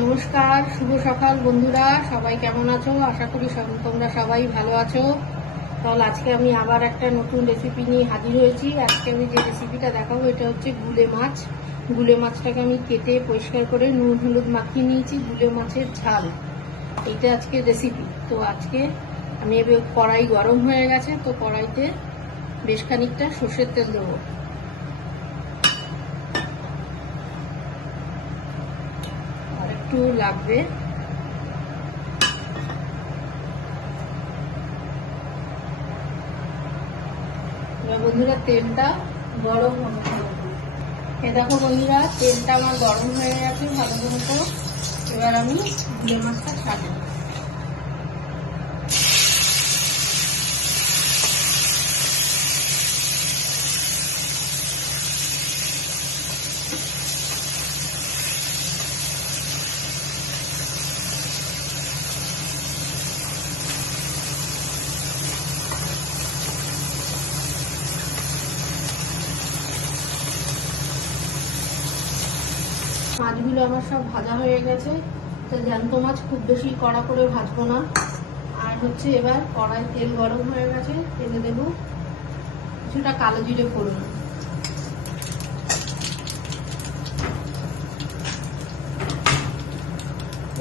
নমস্কার, শুভ সকাল বন্ধুরা। সবাই কেমন আছো? আশা করি তোমরা সবাই ভালো আছো। তাহলে আজকে আমি আবার একটা নতুন রেসিপি নিয়ে হাজির হয়েছি। আজকে আমি যে রেসিপিটা দেখাবো এটা হচ্ছে গুলে মাছ। গুলে মাছটাকে আমি কেটে পরিষ্কার করে নুন হলুদ মাখিয়ে নিয়েছি। গুলে মাছের ঝাল, এইটা আজকে রেসিপি। তো আজকে আমি এবার কড়াই গরম হয়ে গেছে, তো কড়াইতে বেশ খানিকটা সর্ষের তেল দেবো। আর একটু লাগবে। বন্ধুরা তেলটা গরম হবে। এ দেখো বন্ধুরা, তেলটা আমার গরম হয়ে গেছে ভালো মতো। এবার আমি গুলে মাছটা ছাড়বো। মাছগুলো আমার সব ভাজা হয়ে গেছে। তো জ্যান্ত মাছ খুব বেশি কড়া করে ভাজবো না। আর হচ্ছে এবার কড়াই তেল গরম হয়ে গেছে, তেলে দেব কিছুটা কালো জিরে ফোড়ন।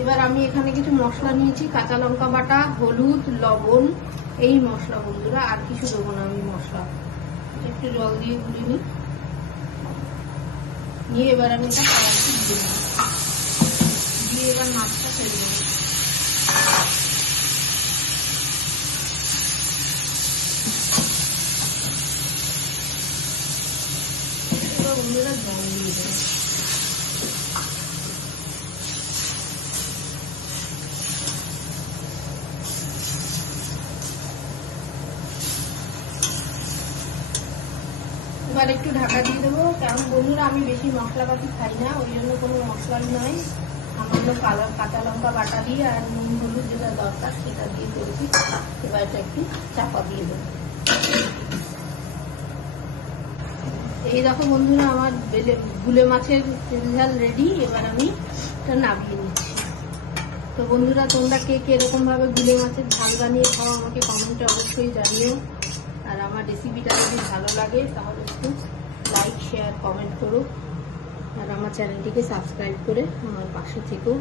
এবার আমি এখানে কিছু মশলা নিয়েছি, কাঁচা লঙ্কা বাটা, হলুদ, লবণ, এই মশলা বন্ধুরা। আর কিছু দেবো না আমি মশলা। একটু জল দিয়ে গুলিয়ে নিয়ে এবার আমি এটা কড়াইতে দিয়ে দেবো। দিয়ে এবার মাছটা ফেলে দেবো। এবার বন্ধুরা জল দিয়ে দেবো। এবার একটু ঢাকা দিয়ে দেবো। কারণ বন্ধুরা আমি বেশি মশলাপাতি খাই না, ওই জন্য কোনো মশলাই নয়। সামান্য কাঁচা লঙ্কা বাটা দিয়ে আর নুন হলুদ যেটা দরকার সেটা দিয়ে করেছি। এবার এটা একটু চাপা দিয়ে দেবো। এই দেখো বন্ধুরা, আমার গুলে মাছের তেল ঝাল রেডি। এবার আমি এটা নামিয়ে নিচ্ছি। তো বন্ধুরা, তোমরা কে এরকম ভাবে গুলে মাছের ঝাল বানিয়ে খাও আমাকে কমেন্টে অবশ্যই জানিও। আর আমার রেসিপিটা যদি ভালো লাগে তাহলে একটু লাইক শেয়ার কমেন্ট করো। আর আমার চ্যানেলটিকে সাবস্ক্রাইব করে আমার পাশে থেকো।